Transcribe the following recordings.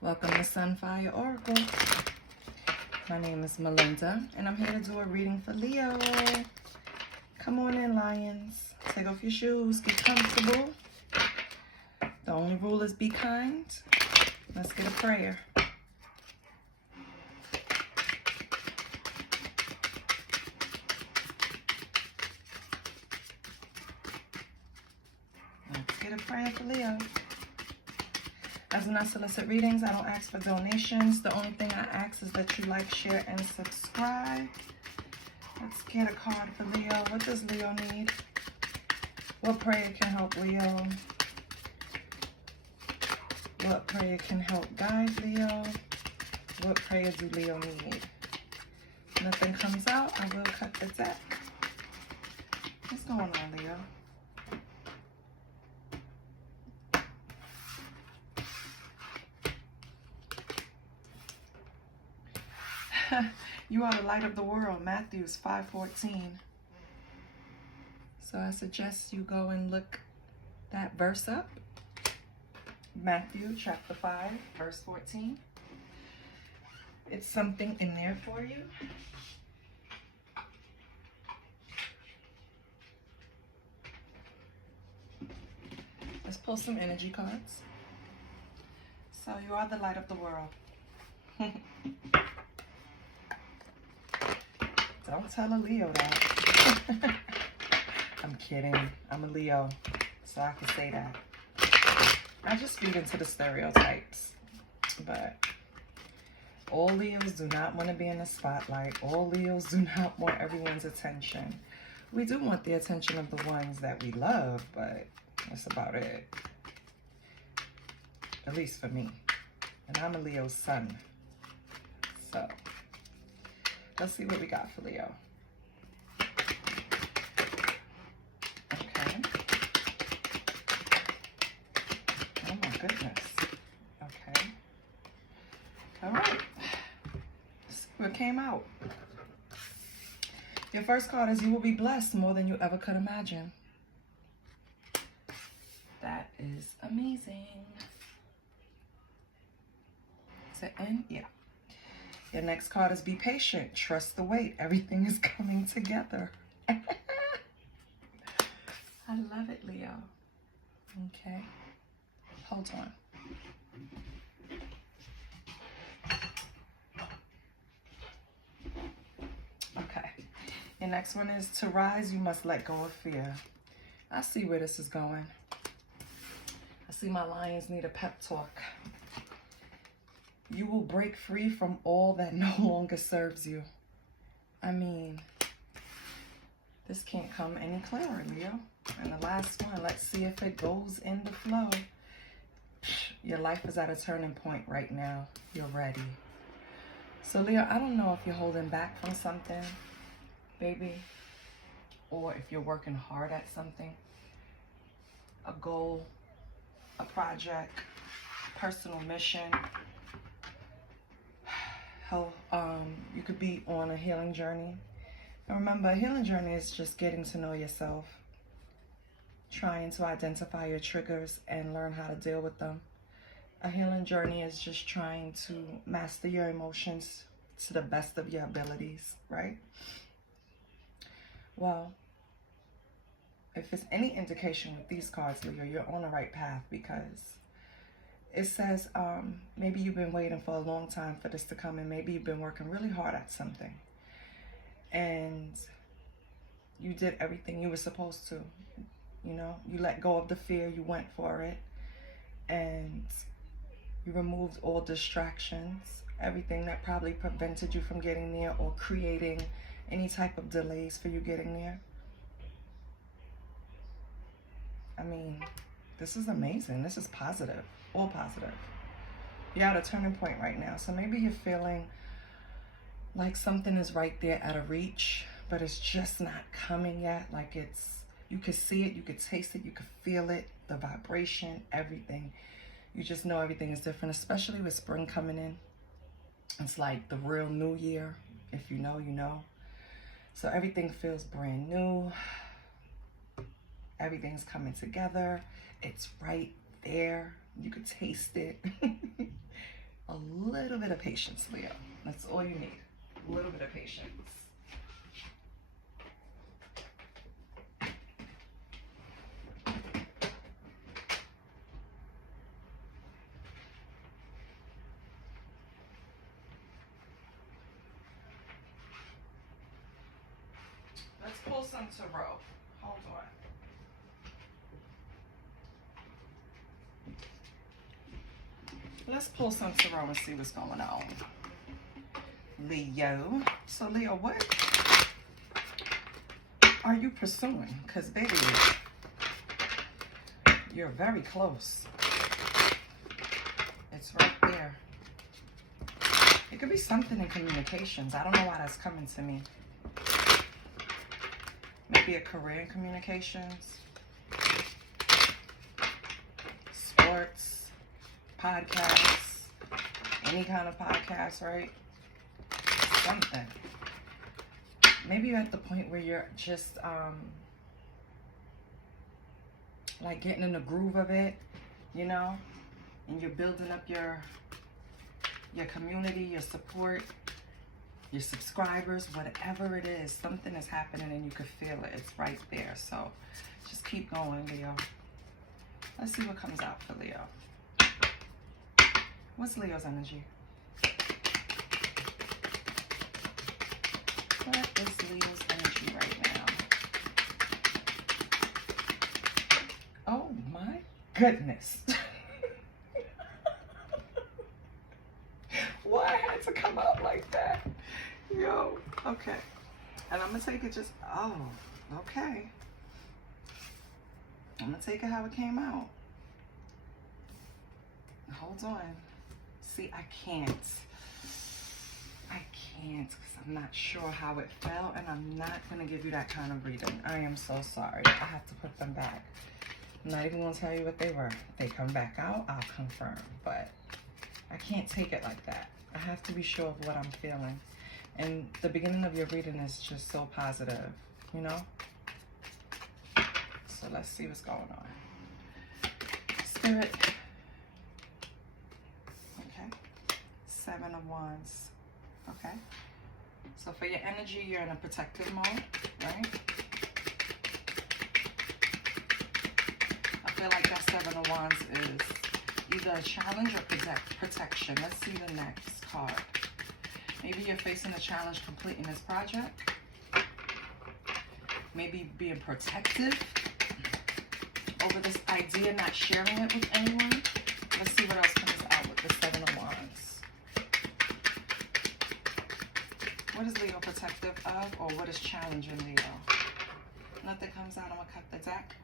Welcome to Sunfire Oracle. My name is Melinda, and I'm here to do a reading for Leo. Come on in, Lions. Take off your shoes. Get comfortable. The only rule is be kind. Let's get a prayer. Let's get a prayer for Leo. As when I solicit readings, I don't ask for donations. The only thing I ask is that you like, share, and subscribe. Let's get a card for Leo. What does Leo need? What prayer can help Leo? What prayer can help guide Leo? What prayer do Leo need? If nothing comes out, I will cut the deck. What's going on, Leo? You are the light of the world, Matthew 5:14. So I suggest you go and look that verse up. Matthew chapter 5, verse 14. It's something in there for you. Let's pull some energy cards. So you are the light of the world. Don't tell a Leo that. I'm kidding. I'm a Leo, so I can say that. I just feed into the stereotypes. But all Leos do not want to be in the spotlight. All Leos do not want everyone's attention. We do want the attention of the ones that we love, but that's about it. At least for me. And I'm a Leo's sun. So let's see what we got for Leo. Okay. Oh my goodness. Okay. All right. Let's see what came out. Your first card is you will be blessed more than you ever could imagine. That is amazing. Is it in? Yeah. Your next card is be patient. Trust the wait. Everything is coming together. I love it, Leo. Okay. Hold on. Okay. Your next one is to rise, you must let go of fear. I see where this is going. I see my lions need a pep talk. You will break free from all that no longer serves you. I mean, this can't come any clearer, Leo. And the last one, let's see if it goes in the flow. Your life is at a turning point right now. You're ready. So, Leo, I don't know if you're holding back from something, baby, or if you're working hard at something, a goal, a project, personal mission. How you could be on a healing journey. And remember, a healing journey is just getting to know yourself, trying to identify your triggers and learn how to deal with them. A healing journey is just trying to master your emotions to the best of your abilities, right? Well, if it's any indication with these cards, Leo, you're on the right path, because it says maybe you've been waiting for a long time for this to come, and maybe you've been working really hard at something and you did everything you were supposed to. You know, you let go of the fear, you went for it, and you removed all distractions, everything that probably prevented you from getting there or creating any type of delays for you getting there. I mean, this is amazing. This is positive. All positive. You're at a turning point right now. So maybe you're feeling like something is right there at a reach, but it's just not coming yet. Like you could see it, you could taste it, you could feel it, the vibration, everything. You just know everything is different, especially with spring coming in. It's like the real new year. If you know, you know. So everything feels brand new. Everything's coming together. It's right there. You could taste it. A little bit of patience, Leo. That's all you need. A little bit of patience. Let's pull some tarot. Hold on. Let's pull some tarot and see what's going on. Leo. So Leo, what are you pursuing? Because baby, you're very close. It's right there. It could be something in communications. I don't know why that's coming to me. Maybe a career in communications, sports, podcasts, any kind of podcast, right? Something. Maybe you're at the point where you're just like getting in the groove of it, you know, and you're building up your community, your support, your subscribers, whatever it is. Something is happening and you can feel it. It's right there. So just keep going, Leo. Let's see what comes out for Leo. What's Leo's energy? What is Leo's energy right now? Oh my goodness. Why it had to come out like that? Yo, okay. And I'm gonna take it just, oh, okay. I'm gonna take it how it came out. Hold on. See, I can't because I'm not sure how it fell, and I'm not gonna give you that kind of reading. I am so sorry. I have to put them back. I'm not even gonna tell you what they were. If they come back out, I'll confirm, but I can't take it like that. I have to be sure of what I'm feeling. And the beginning of your reading is just so positive, you know? So let's see what's going on. Spirit. Okay. 7 of Wands. Okay. So for your energy, you're in a protective mode, right? I feel like that 7 of Wands is either a challenge or protection. Let's see the next card. Maybe you're facing a challenge completing this project. Maybe being protective over this idea, not sharing it with anyone. Let's see what else comes out with the 7 of Wands. What is Leo protective of, or what is challenging Leo? Nothing comes out. I'm going to cut the deck.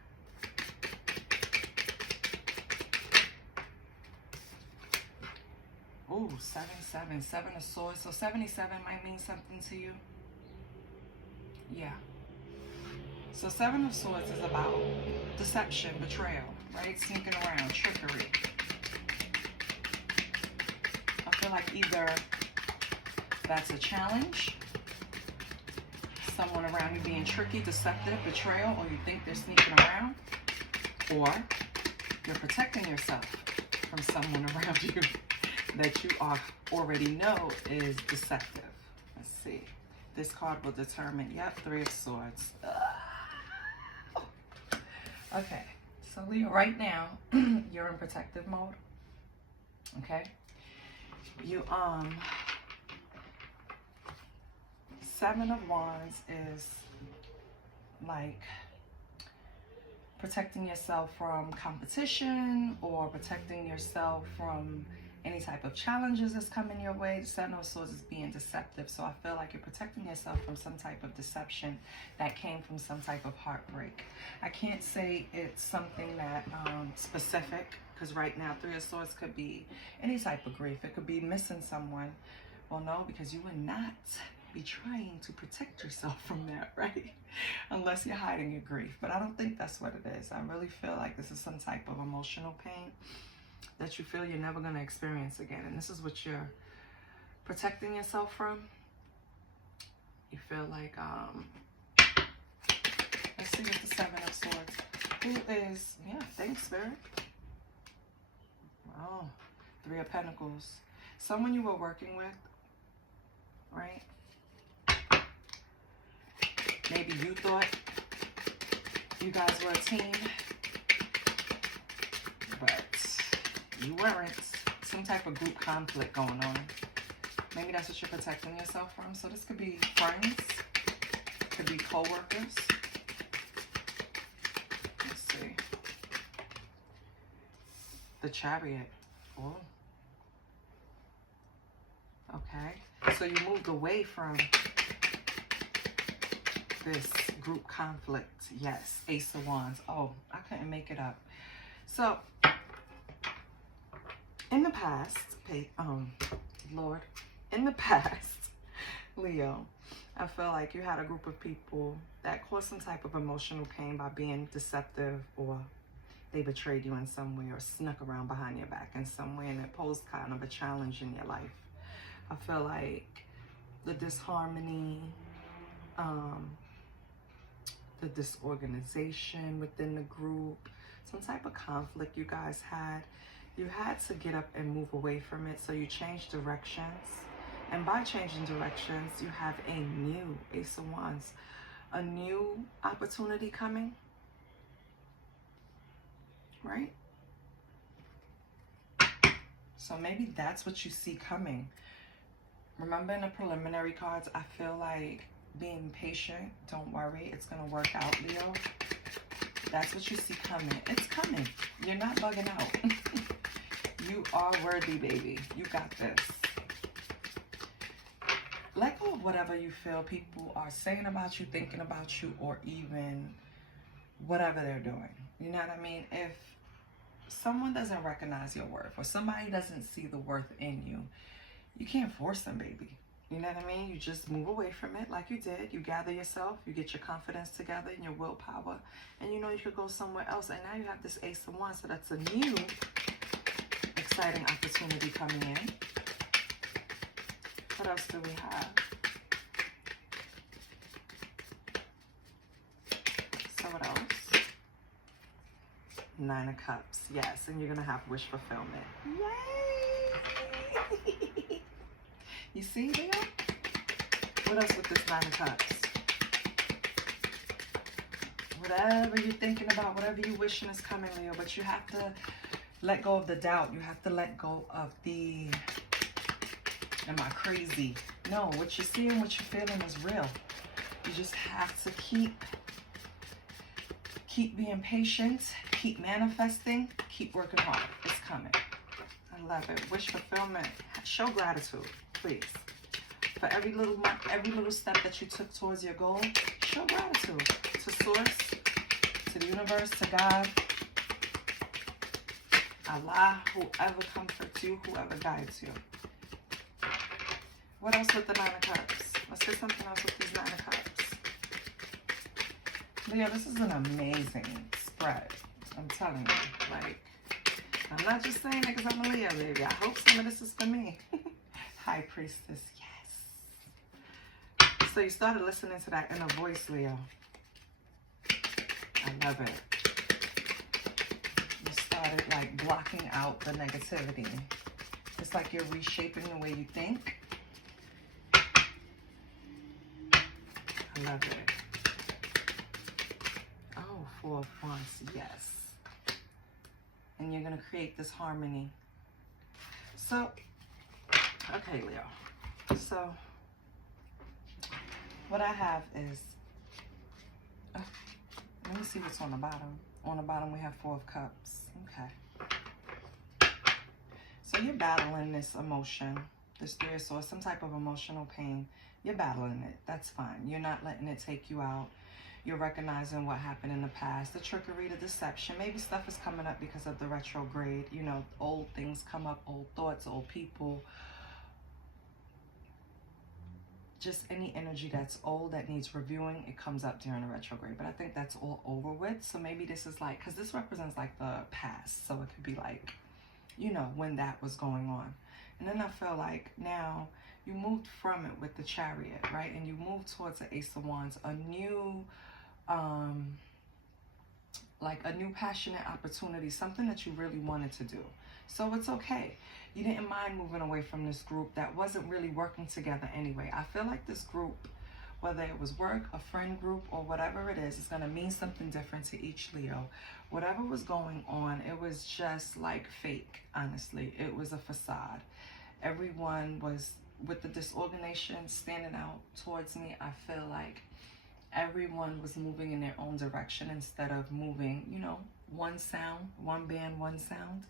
Ooh, 7 of Swords. So 77 might mean something to you. Yeah. So 7 of Swords is about deception, betrayal, right? Sneaking around, trickery. I feel like either that's a challenge, someone around you being tricky, deceptive, betrayal, or you think they're sneaking around, or you're protecting yourself from someone around you that you already know is deceptive. Let's see. This card will determine, yep, 3 of Swords. Okay, so Leo, right now, you're in protective mode, okay? You, 7 of Wands is like protecting yourself from competition or protecting yourself from any type of challenges that's coming your way. The 7 of Swords is being deceptive. So I feel like you're protecting yourself from some type of deception that came from some type of heartbreak. I can't say it's something that specific, because right now 3 of Swords could be any type of grief. It could be missing someone. Well, no, because you would not be trying to protect yourself from that, right? Unless you're hiding your grief. But I don't think that's what it is. I really feel like this is some type of emotional pain that you feel you're never going to experience again. And this is what you're protecting yourself from. You feel like, let's see what the 7 of Swords. Who is, yeah, thanks, Spirit. Oh, 3 of Pentacles. Someone you were working with, right? Maybe you thought you guys were a team, but you weren't. Some type of group conflict going on. Maybe that's what you're protecting yourself from. So this could be friends, could be co-workers. Let's see. The Chariot. Oh. Okay. So you moved away from this group conflict. Yes. Ace of Wands. Oh, I couldn't make it up. So in the past, Lord, in the past, Leo, I feel like you had a group of people that caused some type of emotional pain by being deceptive, or they betrayed you in some way, or snuck around behind your back in some way, and it posed kind of a challenge in your life. I feel like the disharmony, the disorganization within the group, some type of conflict you guys had. You had to get up and move away from it, so you changed directions. And by changing directions, you have a new Ace of Wands, a new opportunity coming, right? So maybe that's what you see coming. Remember in the preliminary cards, I feel like being patient, don't worry, it's going to work out, Leo. That's what you see coming. It's coming. You're not bugging out. You are worthy, baby. You got this. Let go of whatever you feel people are saying about you, thinking about you, or even whatever they're doing. You know what I mean? If someone doesn't recognize your worth, or somebody doesn't see the worth in you, you can't force them, baby. You know what I mean? You just move away from it like you did. You gather yourself, you get your confidence together and your willpower, and you know you could go somewhere else. And now you have this Ace of Wands, so that's a new exciting opportunity coming in. What else do we have? So what else? Nine of Cups. Yes, and you're going to have wish fulfillment. Yay! You see, Leo? What else with this Nine of Cups? Whatever you're thinking about, whatever you're wishing is coming, Leo. But you have to let go of the doubt. You have to let go of the, am I crazy? No, what you're seeing, what you're feeling is real. You just have to keep being patient, keep manifesting, keep working hard. It's coming. I love it. Wish fulfillment. Show gratitude, please. For every little step that you took towards your goal, show gratitude to Source, to the universe, to God, Allah, whoever comforts you, whoever guides you. What else with the Nine of Cups? Let's say something else with these Nine of Cups. Leo, this is an amazing spread. I'm telling you. Like, I'm not just saying it because I'm a Leo, baby. I hope some of this is for me. High Priestess, yes. So you started listening to that inner voice, Leo. I love it. You started like blocking out the negativity. It's like you're reshaping the way you think. I love it. Oh, Four of Wands, yes. And you're going to create this harmony. So, okay, Leo. So, what I have is, let me see what's on the bottom. On the bottom, we have Four of Cups. Okay. So you're battling this emotion, this Three of Swords, some type of emotional pain. You're battling it. That's fine. You're not letting it take you out. You're recognizing what happened in the past, the trickery, the deception. Maybe stuff is coming up because of the retrograde. You know, old things come up, old thoughts, old people. Just any energy that's old that needs reviewing, it comes up during the retrograde. But I think that's all over with. So maybe this is like, because this represents like the past. So it could be like, you know, when that was going on. And then I feel like now you moved from it with the Chariot, right? And you moved towards the Ace of Wands, a new, like a new passionate opportunity, something that you really wanted to do. So it's okay. You didn't mind moving away from this group that wasn't really working together anyway. I feel like this group, whether it was work, a friend group, or whatever it is, it's going to mean something different to each Leo. Whatever was going on, it was just like fake, honestly. It was a facade. Everyone was, with the disorganization standing out towards me, I feel like everyone was moving in their own direction instead of moving, you know, one sound, one band, one sound.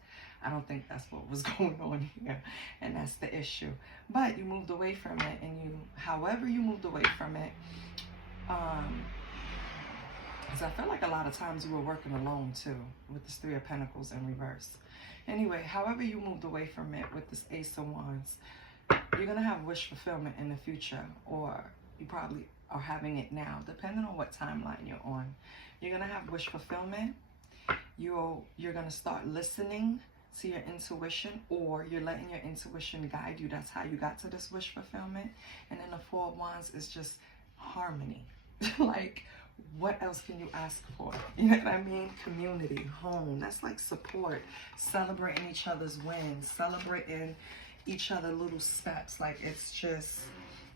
I don't think that's what was going on here, and that's the issue. But you moved away from it, and you, however you moved away from it, because I feel like a lot of times you were working alone too, with this Three of Pentacles in reverse. Anyway, however you moved away from it with this Ace of Wands, you're going to have wish fulfillment in the future, or you probably are having it now, depending on what timeline you're on. You're going to have wish fulfillment. You're going to start listening to your intuition, or you're letting your intuition guide you. That's how you got to this wish fulfillment. And then the Four of Wands is just harmony. Like, what else can you ask for? You know what I mean? Community, home. That's like support, celebrating each other's wins, celebrating each other little steps. Like, it's just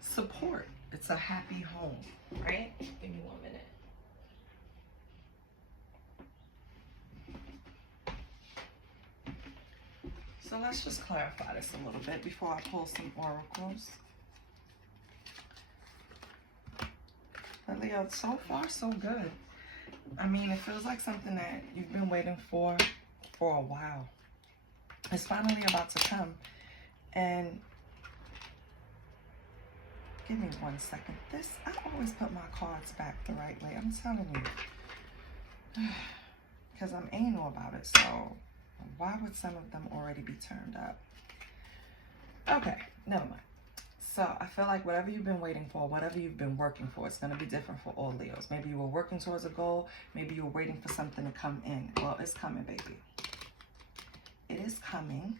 support. It's a happy home, right? Give me 1 minute. So let's just clarify this a little bit before I pull some oracles. But Leo, so far so good. I mean, it feels like something that you've been waiting for a while. It's finally about to come. And give me 1 second. I always put my cards back the right way. I'm telling you. Because I'm anal about it. So why would some of them already be turned up? Okay, never mind. So I feel like whatever you've been waiting for, whatever you've been working for, it's going to be different for all Leos. Maybe you were working towards a goal. Maybe you were waiting for something to come in. Well, it's coming, baby. It is coming.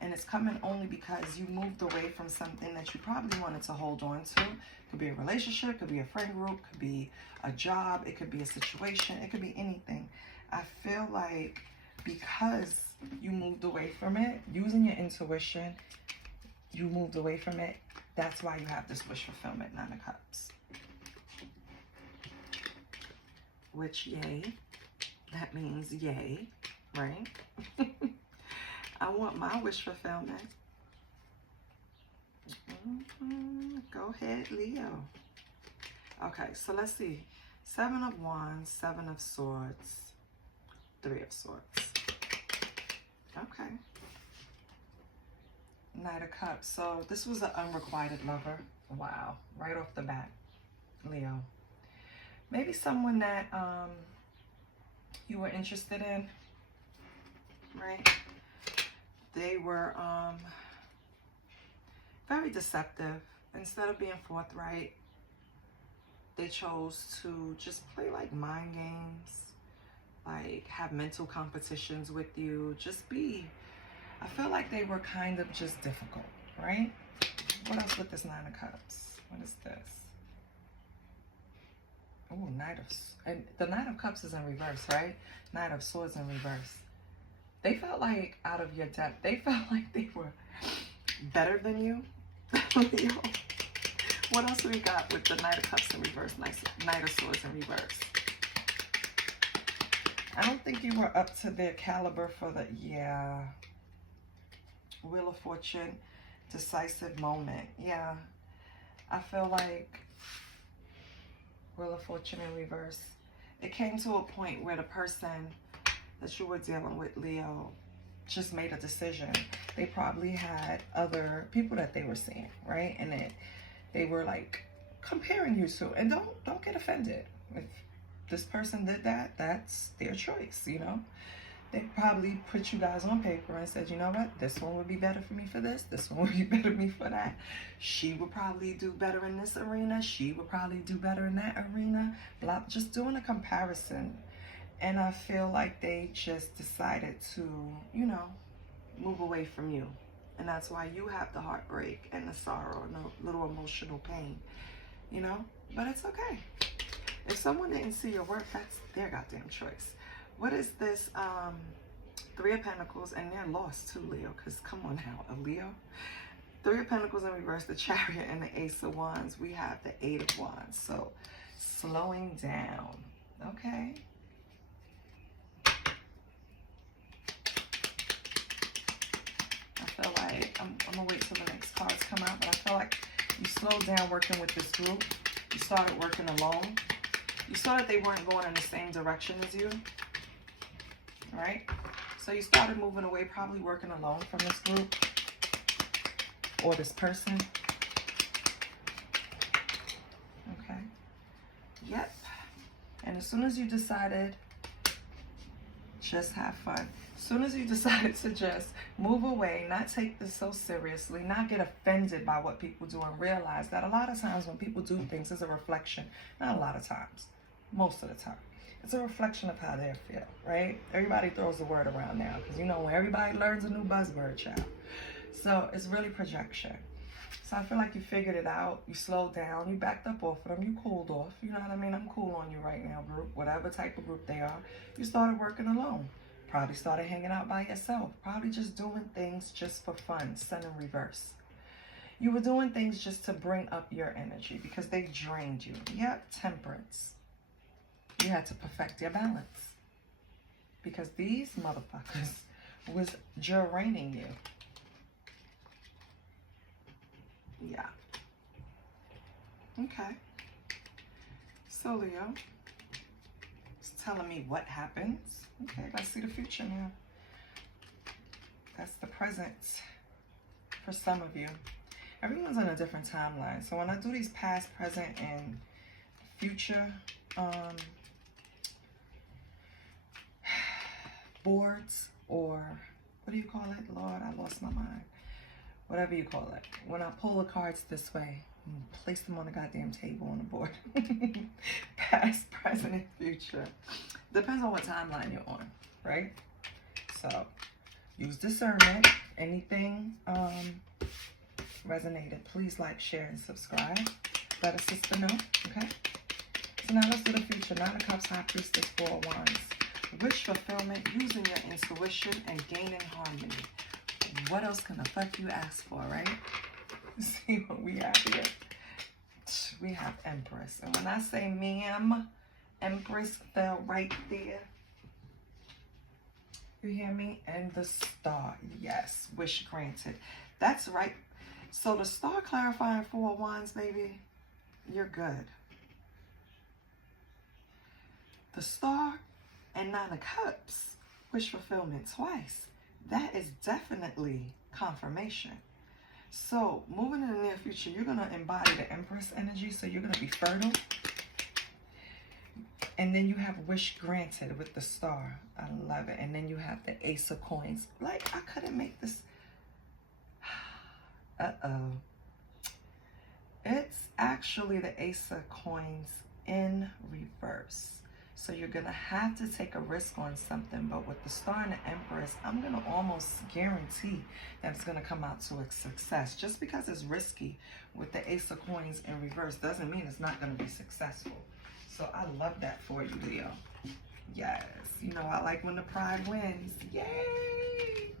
And it's coming only because you moved away from something that you probably wanted to hold on to. It could be a relationship, could be a friend group, could be a job, it could be a situation, it could be anything. I feel like because you moved away from it, using your intuition, you moved away from it. That's why you have this wish fulfillment, 9 of Cups. Which, yay. That means yay, right? I want my wish fulfillment. Go ahead, Leo. Okay, so let's see. 7 of Wands, 7 of Swords, 3 of Swords. Okay. Knight of Cups. So this was an unrequited lover. Wow. Right off the bat, Leo. Maybe someone that you were interested in, right? They were very deceptive. Instead of being forthright, they chose to just play like mind games, like have mental competitions with you, just be, I feel like they were kind of just difficult, right? What else with this 9 of Cups? What is this? Oh, and the Knight of Cups is in reverse, right? Knight of Swords in reverse. They felt like out of your depth. They felt like they were better than you. What else we got with the Knight of Cups in reverse? Knight of Swords in reverse. I don't think you were up to their caliber for the, yeah. Wheel of Fortune, decisive moment. Yeah. I feel like Wheel of Fortune in reverse. It came to a point where the person that you were dealing with, Leo, just made a decision. They probably had other people that they were seeing, right? And they were like comparing you to. And don't get offended. If this person did that, that's their choice, you know? They probably put you guys on paper and said, you know what? This one would be better for me for this. This one would be better for me for that. She would probably do better in this arena. She would probably do better in that arena. Blah, just doing a comparison. And I feel like they just decided to, you know, move away from you. And that's why you have the heartbreak and the sorrow and the little emotional pain, you know? But it's okay. If someone didn't see your work, that's their goddamn choice. What is this Three of Pentacles, and they're lost too, Leo, because come on now, a Leo. Three of Pentacles in reverse, the Chariot, and the Ace of Wands. We have the Eight of Wands. So, slowing down. Okay. I feel like, I'm going to wait till the next cards come out, but I feel like you slowed down working with this group. You started working alone. You saw that they weren't going in the same direction as you. Right? So you started moving away, probably working alone from this group or this person. Okay. Yep. And as soon as you decided, just have fun. As soon as you decided to just move away, not take this so seriously, not get offended by what people do, and realize that a lot of times when people do things, it's a reflection. Not a lot of times. Most of the time. It's a reflection of how they feel, right? Everybody throws the word around now because, you know, when everybody learns a new buzzword, child. So it's really projection. So I feel like you figured it out. You slowed down. You backed up off of them. You cooled off. You know what I mean? I'm cool on you right now, group. Whatever type of group they are. You started working alone. Probably started hanging out by yourself. Probably just doing things just for fun. Sun in reverse. You were doing things just to bring up your energy because they drained you. Yep, Temperance. You had to perfect your balance because these motherfuckers was draining you. Yeah. Okay. So Leo, it's telling me what happens. Okay, let's see the future now. That's the present for some of you. Everyone's on a different timeline. So when I do these past, present, and future, boards, or what do you call it? Lord, I lost my mind. Whatever you call it. When I pull the cards this way, place them on the goddamn table on the board. Past, present, and future. Depends on what timeline you're on, right? So, use discernment. Anything resonated, please like, share, and subscribe. Let a sister know, okay? So now let's do the future. Nine of Cups, High Priestess, Four of Wands. Wish fulfillment, using your intuition, and gaining harmony. What else can the fuck you ask for, right? See what we have here. We have Empress. And when I say ma'am, Empress fell right there. You hear me? And the Star. Yes. Wish granted. That's right. So the Star clarifying Four of Wands, baby. You're good. The Star and Nine of Cups. Wish fulfillment twice. That is definitely confirmation. So, moving in the near future, you're going to embody the Empress energy. So, you're going to be fertile. And then you have wish granted with the Star. I love it. And then you have the Ace of Coins. Like, I couldn't make this. Uh-oh. It's actually the Ace of Coins in reverse. So you're going to have to take a risk on something. But with the Star and the Empress, I'm going to almost guarantee that it's going to come out to a success. Just because it's risky with the Ace of Coins in reverse doesn't mean it's not going to be successful. So I love that for you, Leo. Yes. You know, I like when the pride wins. Yay!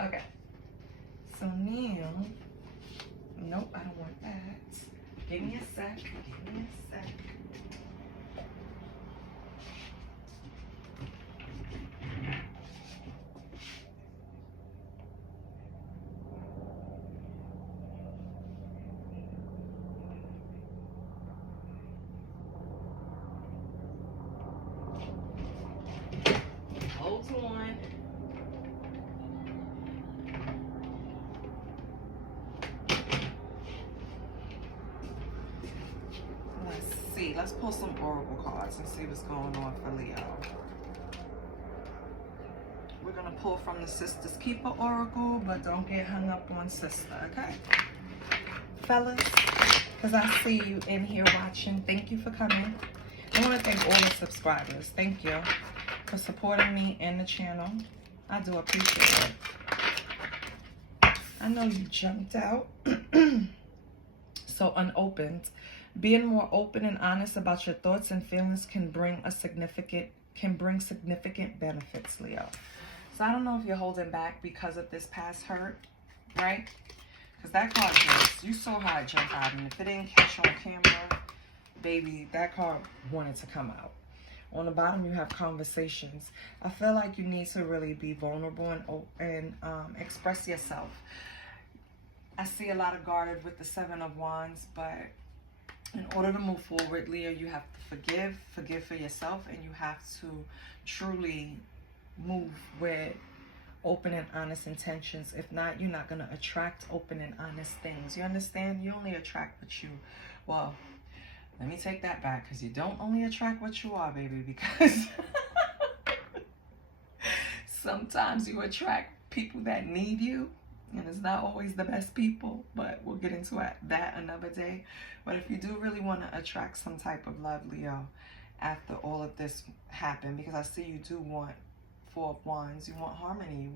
Okay. So now, nope, I don't want that. Give me a sec. Give me a sec. Hold on. Let's see. Let's pull some oracle cards and see what's going on for Leo. We're going to pull from the Sister's Keeper oracle, but don't get hung up on sister, okay? Fellas, because I see you in here watching, thank you for coming. I want to thank all the subscribers. Thank you for supporting me and the channel. I do appreciate it. I know you jumped out. So unopened. Being more open and honest about your thoughts and feelings can bring significant benefits, Leo. So I don't know if you're holding back because of this past hurt, right? Because that card just, you saw how it jumped out. And if it didn't catch on camera, baby, that card wanted to come out. On the bottom, you have conversations. I feel like you need to really be vulnerable and express yourself. I see a lot of guarded with the 7 of Wands, but in order to move forward, Leo, you have to forgive for yourself, and you have to truly move with open and honest intentions. If not, you're not going to attract open and honest things. You understand? You only attract what you, well, let me take that back, because you don't only attract what you are, baby, because sometimes you attract people that need you, and it's not always the best people, but we'll get into that another day. But if you do really want to attract some type of love, Leo, after all of this happened, because I see you do want 4 of Wands, you want harmony,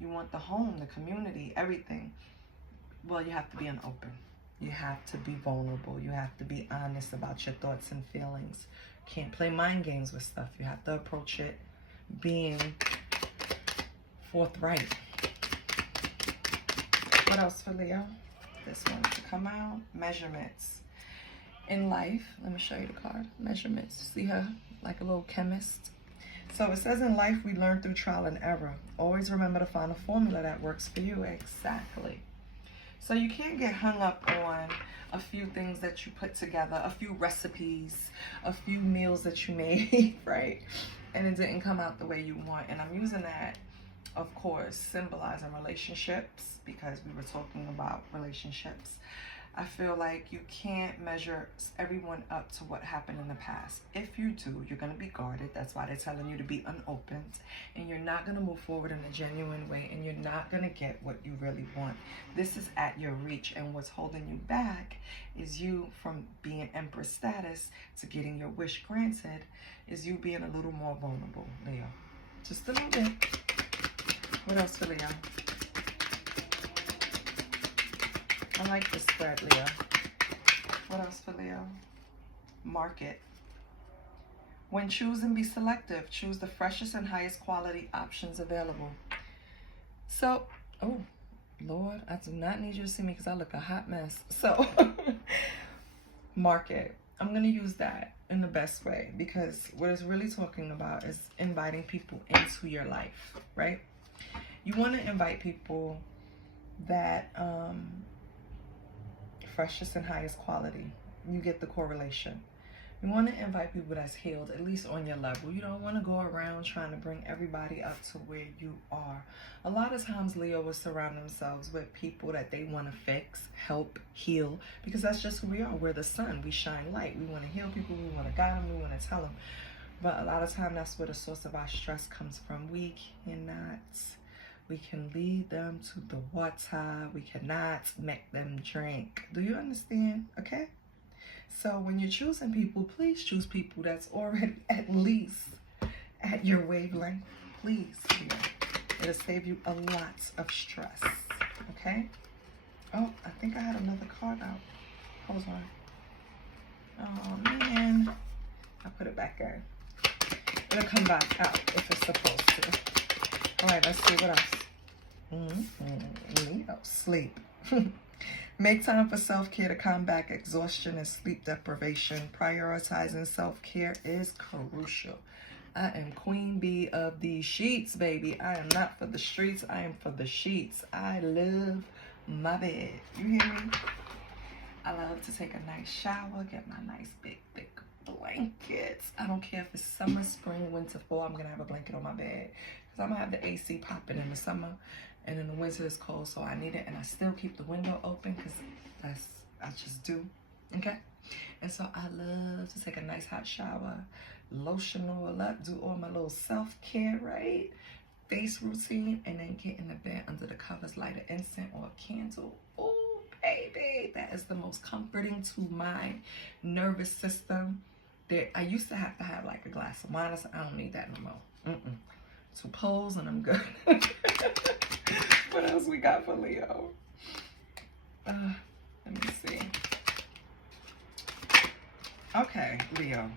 you want the home, the community, everything. Well, you have to be open. You have to be vulnerable. You have to be honest about your thoughts and feelings. Can't play mind games with stuff. You have to approach it being forthright. What else for Leo? This one to come out. Measurements. In life, let me show you the card. Measurements. See her like a little chemist. So it says in life we learn through trial and error. Always remember to find a formula that works for you. Exactly. So you can't get hung up on a few things that you put together, a few recipes, a few meals that you made, right? And it didn't come out the way you want. And I'm using that, of course, symbolizing relationships, because we were talking about relationships. I feel like you can't measure everyone up to what happened in the past. If you do, you're going to be guarded. That's why they're telling you to be unopened. And you're not going to move forward in a genuine way. And you're not going to get what you really want. This is at your reach. And what's holding you back is you from being Empress status to getting your wish granted, is you being a little more vulnerable, Leo. Just a little bit. What else for Leo? I like this spread, Leo. What else for Leo? Market. When choosing, be selective. Choose the freshest and highest quality options available. So, oh, Lord, I do not need you to see me because I look a hot mess. So, market. I'm going to use that in the best way, because what it's really talking about is inviting people into your life, right? You want to invite people that, freshest and highest quality. You get the correlation. You want to invite people that's healed, at least on your level. You don't want to go around trying to bring everybody up to where you are. A lot of times Leo will surround themselves with people that they want to fix, help, heal, because that's just who we are. We're the sun. We shine light. We want to heal people. We want to guide them. We want to tell them. But a lot of time that's where the source of our stress comes from. We can lead them to the water. We cannot make them drink. Do you understand? Okay? So when you're choosing people, please choose people that's already at least at your wavelength. Please. It'll save you a lot of stress. Okay? Oh, I think I had another card out. Hold on. Oh, man. I'll put it back in. It'll come back out if it's supposed to. All right, let's see what else. Leo, sleep. Make time for self-care to combat exhaustion and sleep deprivation. Prioritizing self-care is crucial. I am queen bee of these sheets, baby. I am not for the streets. I am for the sheets. I love my bed. You hear me? I love to take a nice shower, get my nice big, thick blankets. I don't care if it's summer, spring, winter, fall. I'm going to have a blanket on my bed, because I'm going to have the AC popping in the summer. And in the winter it's cold, so I need it. And I still keep the window open because I just do. Okay? And so I love to take a nice hot shower, lotion all up, do all my little self-care, right? Face routine, and then get in the bed under the covers, light an incense or a candle. Oh, baby, that is the most comforting to my nervous system. I used to have like a glass of wine. I don't need that no more. 2 pulls and I'm good. What else we got for Leo? Let me see. Okay, Leo.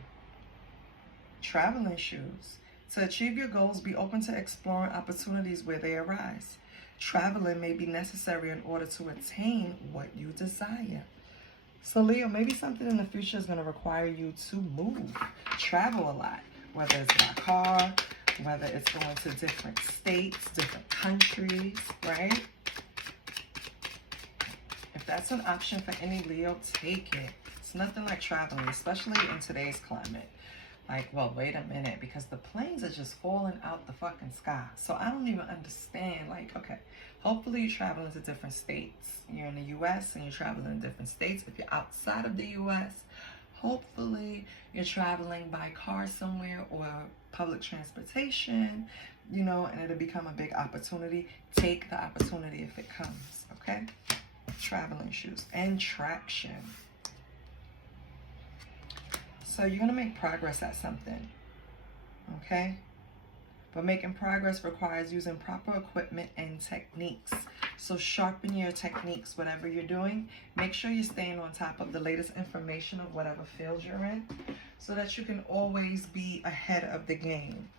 Traveling shoes. To achieve your goals, be open to exploring opportunities where they arise. Traveling may be necessary in order to attain what you desire. So Leo, maybe something in the future is going to require you to move, travel a lot, whether it's by car, whether it's going to different states, different countries, right? If that's an option for any Leo, take it. It's nothing like traveling, especially in today's climate. Like, well, wait a minute, because the planes are just falling out the fucking sky. So I don't even understand. Like, okay, hopefully you're traveling to different states. You're in the U.S. and you're traveling in different states. If you're outside of the U.S., hopefully you're traveling by car somewhere or public transportation, you know, and it'll become a big opportunity. Take the opportunity if it comes, okay? Traveling shoes and traction. So you're going to make progress at something, okay? But making progress requires using proper equipment and techniques. So sharpen your techniques, whatever you're doing. Make sure you're staying on top of the latest information of whatever field you're in so that you can always be ahead of the game.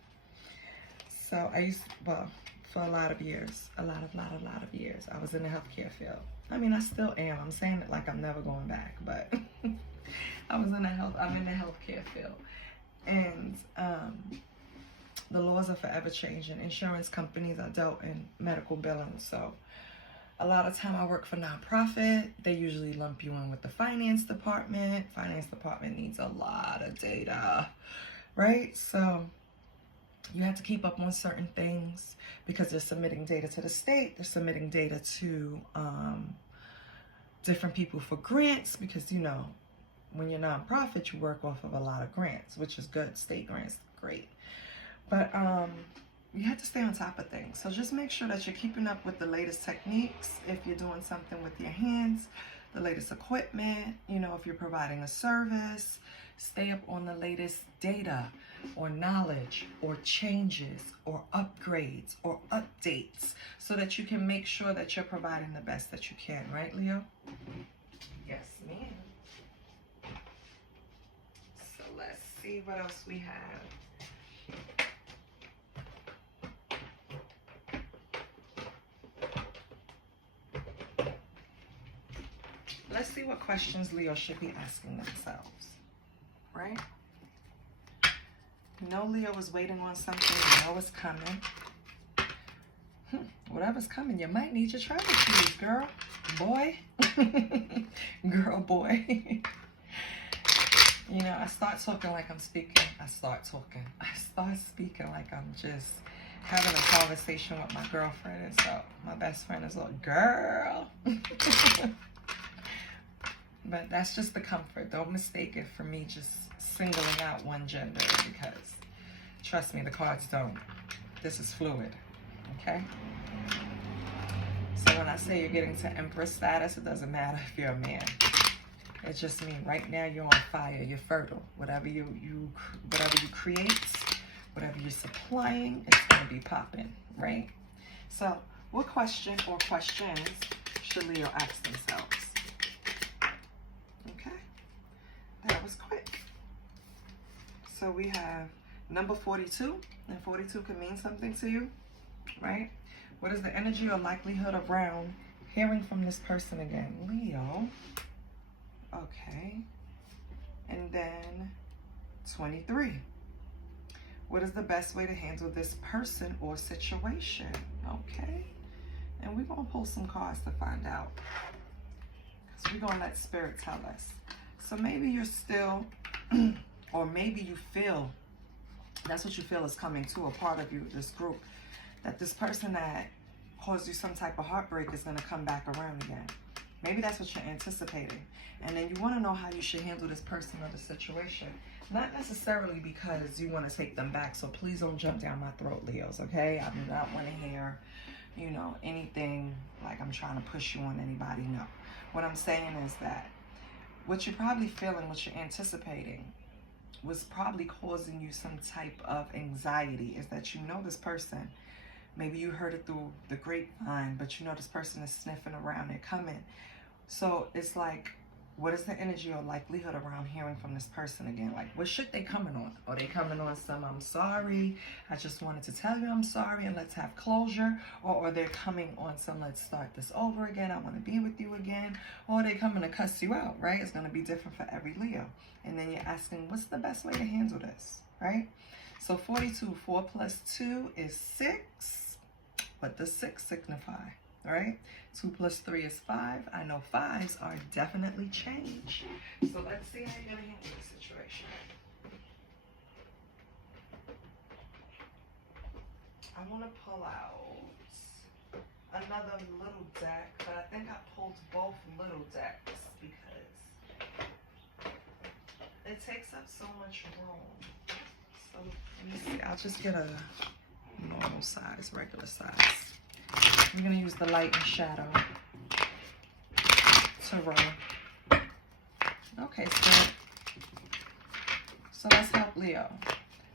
So well, for a lot of years, a lot of years, I was in the healthcare field. I mean, I still am. I'm saying it like I'm never going back, but I'm in the healthcare field. And the laws are forever changing. Insurance companies are dealt in medical billing. So a lot of time I work for nonprofit. They usually lump you in with the finance department. Finance department needs a lot of data, right? So you have to keep up on certain things because they're submitting data to the state. They're submitting data to different people for grants because, you know, when you're nonprofit, you work off of a lot of grants, which is good. State grants, great. But you have to stay on top of things. So just make sure that you're keeping up with the latest techniques. If you're doing something with your hands, the latest equipment, you know, if you're providing a service, stay up on the latest data or knowledge or changes or upgrades or updates so that you can make sure that you're providing the best that you can. Right, Leo? Yes, ma'am. So let's see what else we have. Let's see what questions Leo should be asking themselves, right? You know Leo is waiting on something. You know it's coming. Whatever's coming, you might need your travel shoes, girl. Boy. Girl, boy. You know, I start talking like I'm speaking. I start speaking like I'm just having a conversation with my girlfriend. And so my best friend is like, girl. But that's just the comfort. Don't mistake it for me just singling out one gender because, trust me, the cards don't. This is fluid, okay? So when I say you're getting to Empress status, it doesn't matter if you're a man. It just means right now you're on fire. You're fertile. Whatever you create, whatever you're supplying, it's going to be popping, right? So what question or questions should Leo ask themselves? That was quick. So we have number 42, and 42 can mean something to you, right? What is the energy or likelihood around hearing from this person again? Leo. Okay. And then 23. What is the best way to handle this person or situation? Okay. And we're going to pull some cards to find out. Because we're going to let Spirit tell us. So maybe you're still, or maybe you feel, that's what you feel is coming to a part of you, this group, that this person that caused you some type of heartbreak is going to come back around again. Maybe that's what you're anticipating. And then you want to know how you should handle this person or the situation. Not necessarily because you want to take them back. So please don't jump down my throat, Leos, okay? I do not want to hear, you know, anything like I'm trying to push you on anybody. No. What I'm saying is that what you're probably feeling, what you're anticipating, was probably causing you some type of anxiety, is that you know this person. Maybe you heard it through the grapevine, but you know this person is sniffing around and coming. So it's like What is the energy or likelihood around hearing from this person again? Like, what should they coming on? Are they coming on some, I'm sorry, I just wanted to tell you I'm sorry and let's have closure? Or are they coming on some, let's start this over again, I want to be with you again? Or are they coming to cuss you out, right? It's going to be different for every Leo. And then you're asking, what's the best way to handle this, right? So 42, 4 plus 2 is 6. What does 6 signify, right? 2 plus 3 is 5. I know 5s are definitely change. So let's see how you're going to handle this situation. I want to pull out another little deck, but I think I pulled both little decks because it takes up so much room. So let me see. I'll just get a normal size, regular size. I'm going to use the light and shadow to roll. Okay, so let's help Leo.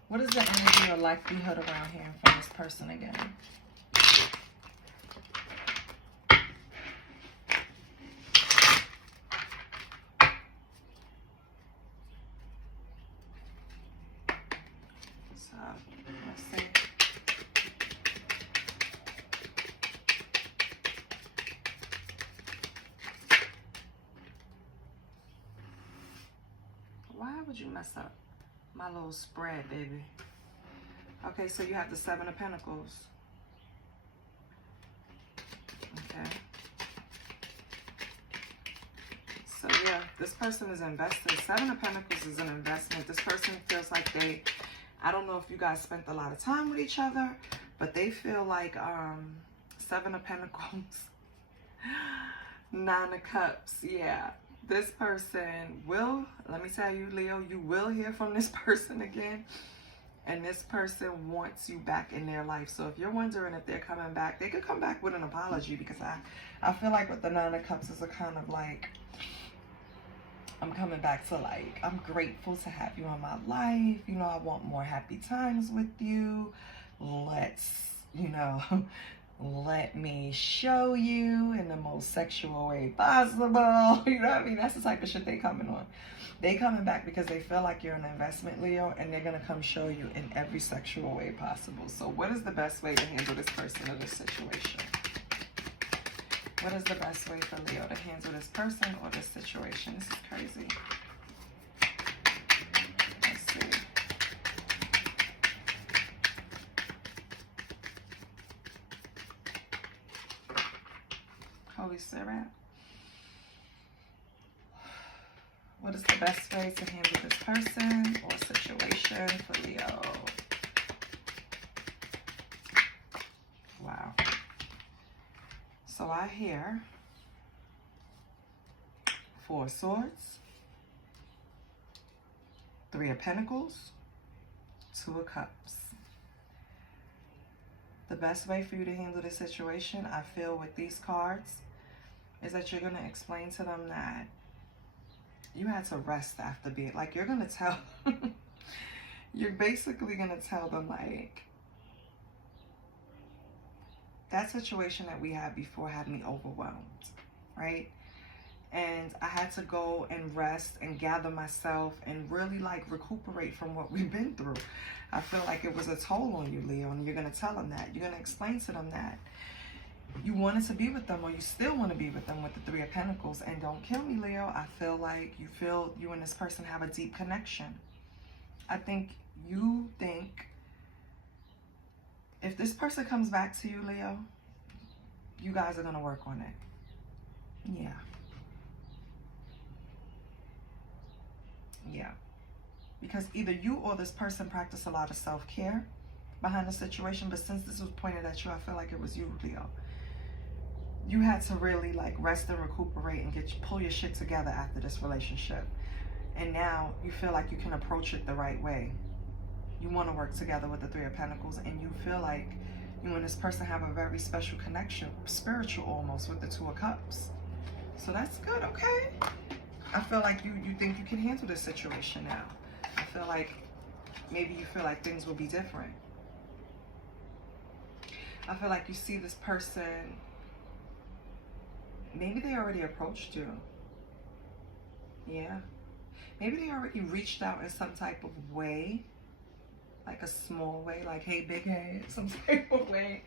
What is the energy or likelihood around hearing from this person again? So, let's see. Why would you mess up my little spread, baby? Okay, so you have the 7 of Pentacles. Okay. So yeah, this person is invested. 7 of Pentacles is an investment. This person feels like I don't know if you guys spent a lot of time with each other, but they feel like 7 of Pentacles, 9 of Cups, yeah. This person will, let me tell you, Leo, you will hear from this person again. And this person wants you back in their life. So if you're wondering if they're coming back, they could come back with an apology, because I feel like with the 9 of Cups is a kind of like, I'm coming back to like, I'm grateful to have you in my life. You know, I want more happy times with you. Let's, you know, let me show you in the most sexual way possible. You know what I mean? That's the type of shit they coming on. They coming back because they feel like you're an investment, Leo, and they're going to come show you in every sexual way possible. So what is the best way to handle this person or this situation? What is the best way for Leo to handle this person or this situation? This is crazy. Let's see. Holy Spirit. What is the best way to handle this person or situation for Leo? Wow. So I hear 4 of Swords, 3 of Pentacles, 2 of Cups. The best way for you to handle this situation, I feel, with these cards, is that you're going to explain to them that you had to rest after being, like, you're going to tell, you're basically going to tell them, like, that situation that we had before had me overwhelmed, right? And I had to go and rest and gather myself and really, like, recuperate from what we've been through. I feel like it was a toll on you, Leo, and you're going to tell them that. You're going to explain to them that you wanted to be with them, or you still want to be with them with the 3 of Pentacles. And don't kill me, Leo. I feel like you and this person have a deep connection. I think you think if this person comes back to you, Leo, you guys are going to work on it. Yeah. Yeah. Because either you or this person practice a lot of self-care behind the situation, but since this was pointed at you, I feel like it was you, Leo. You had to really, like, rest and recuperate and pull your shit together after this relationship. And now you feel like you can approach it the right way. You want to work together with the 3 of Pentacles, and you feel like you and this person have a very special connection, spiritual almost, with the 2 of Cups. So that's good, okay? I feel like you think you can handle this situation now. I feel like maybe you feel like things will be different. I feel like you see this person, maybe they already approached you. Yeah. Maybe they already reached out in some type of way, like a small way, like, hey, big head, some type of way.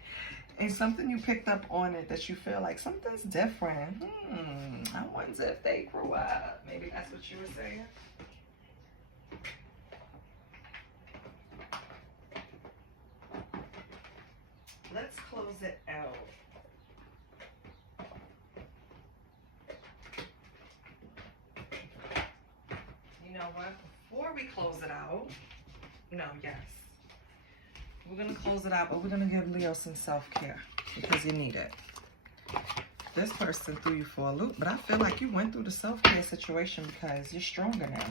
And something you picked up on it that you feel like something's different. I wonder if they grew up. Maybe that's what you were saying. Let's close it out. You know what? Before we close it out, yes. We're going to close it out, but we're going to give Leo some self-care because you need it. This person threw you for a loop, but I feel like you went through the self-care situation because you're stronger now.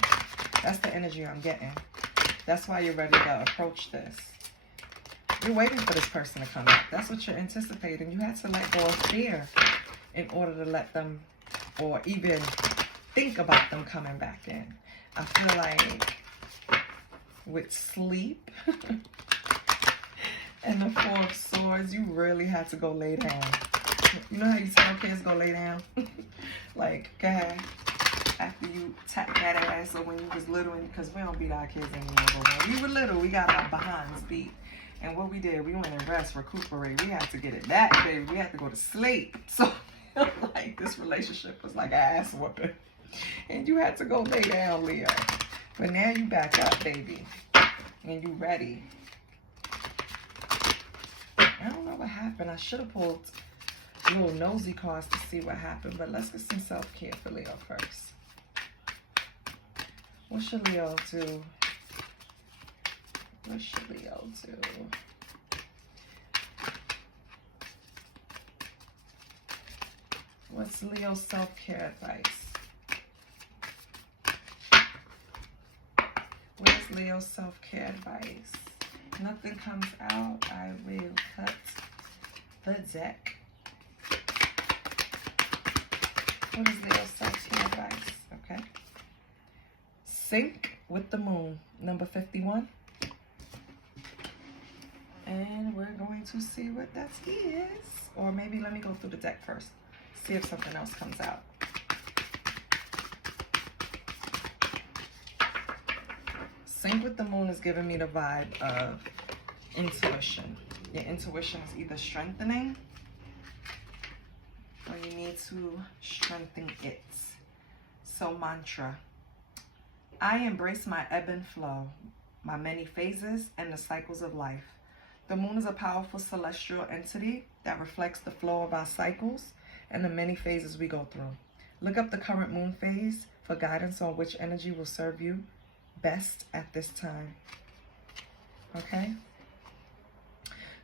That's the energy I'm getting. That's why you're ready to approach this. You're waiting for this person to come back. That's what you're anticipating. You had to let go of fear in order to let them, or even think about them coming back in. I feel like with sleep and the Four of Swords, you really had to go lay down. You know how you tell kids go lay down? Like, go ahead. After you tap that ass, or when you was little, because we don't beat our kids anymore. But when we were little, we got our behinds beat. And what we did, we went and rest, recuperate. We had to get it back, baby. We had to go to sleep. So, like, this relationship was like an ass whooping. And you had to go lay down, Leo. But now you back up, baby. And you ready. I don't know what happened. I should have pulled little nosy cards to see what happened. But let's get some self-care for Leo first. What should Leo do? What should Leo do? What's Leo's self-care advice? Where's Leo's self-care advice? Nothing comes out. I will cut the deck. What is Leo's self-care advice? Okay. Sync with the moon, number 51. And we're going to see what that is. Or maybe let me go through the deck first. See if something else comes out. Sync with the moon is giving me the vibe of intuition. Your intuition is either strengthening or you need to strengthen it. So mantra. I embrace my ebb and flow, my many phases and the cycles of life. The moon is a powerful celestial entity that reflects the flow of our cycles and the many phases we go through. Look up the current moon phase for guidance on which energy will serve you best at this time. Okay?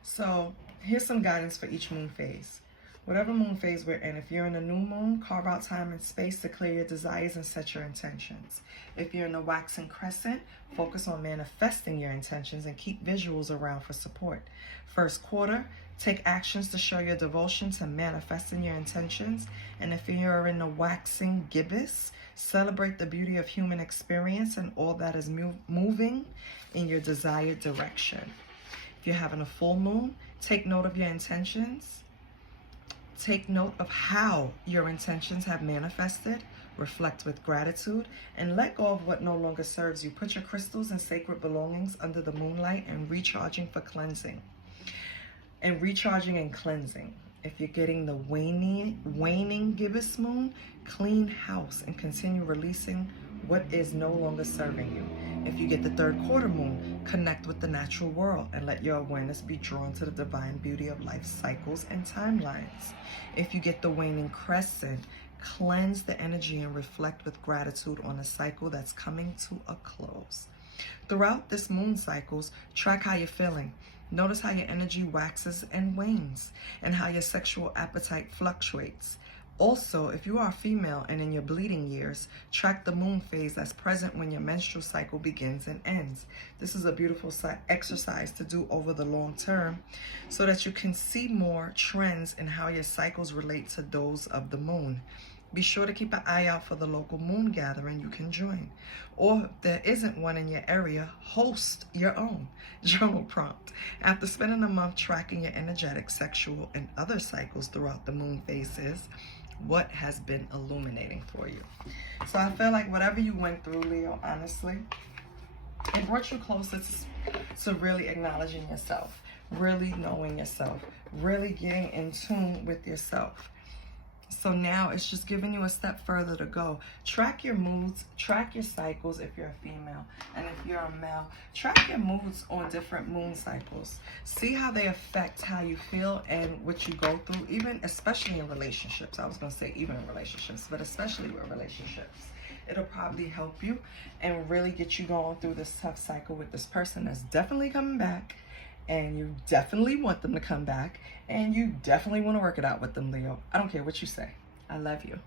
So here's some guidance for each moon phase. Whatever moon phase we're in, if you're in a new moon, carve out time and space to clear your desires and set your intentions. If you're in a waxing crescent, focus on manifesting your intentions and keep visuals around for support. First quarter, take actions to show your devotion to manifesting your intentions. And if you're in a waxing gibbous, celebrate the beauty of human experience and all that is moving in your desired direction. If you're having a full moon, take note of your intentions. Take note of how your intentions have manifested, reflect with gratitude, and let go of what no longer serves you. Put your crystals and sacred belongings under the moonlight and recharging for cleansing. And recharging and cleansing. If you're getting the waning gibbous moon, clean house and continue releasing what is no longer serving you. If you get the third quarter moon, connect with the natural world and let your awareness be drawn to the divine beauty of life's cycles and timelines. If you get the waning crescent, cleanse the energy and reflect with gratitude on a cycle that's coming to a close. Throughout this moon cycles, track how you're feeling. Notice how your energy waxes and wanes and how your sexual appetite fluctuates. Also, if you are female and in your bleeding years, track the moon phase that's present when your menstrual cycle begins and ends. This is a beautiful exercise to do over the long term so that you can see more trends in how your cycles relate to those of the moon. Be sure to keep an eye out for the local moon gathering you can join. Or if there isn't one in your area, host your own journal prompt. After spending a month tracking your energetic, sexual, and other cycles throughout the moon phases, What has been illuminating for you? So I feel like whatever you went through, Leo, honestly, it brought you closer to really acknowledging yourself, really knowing yourself, really getting in tune with yourself. So now it's just giving you a step further to go. Track your moods, track your cycles if you're a female. And if you're a male, track your moods on different moon cycles. See how they affect how you feel and what you go through, even especially in relationships. I was going to say even in relationships, but especially with relationships. It'll probably help you and really get you going through this tough cycle with this person that's definitely coming back. And you definitely want them to come back. And you definitely want to work it out with them, Leo. I don't care what you say. I love you.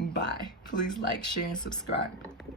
Bye. Please like, share, and subscribe.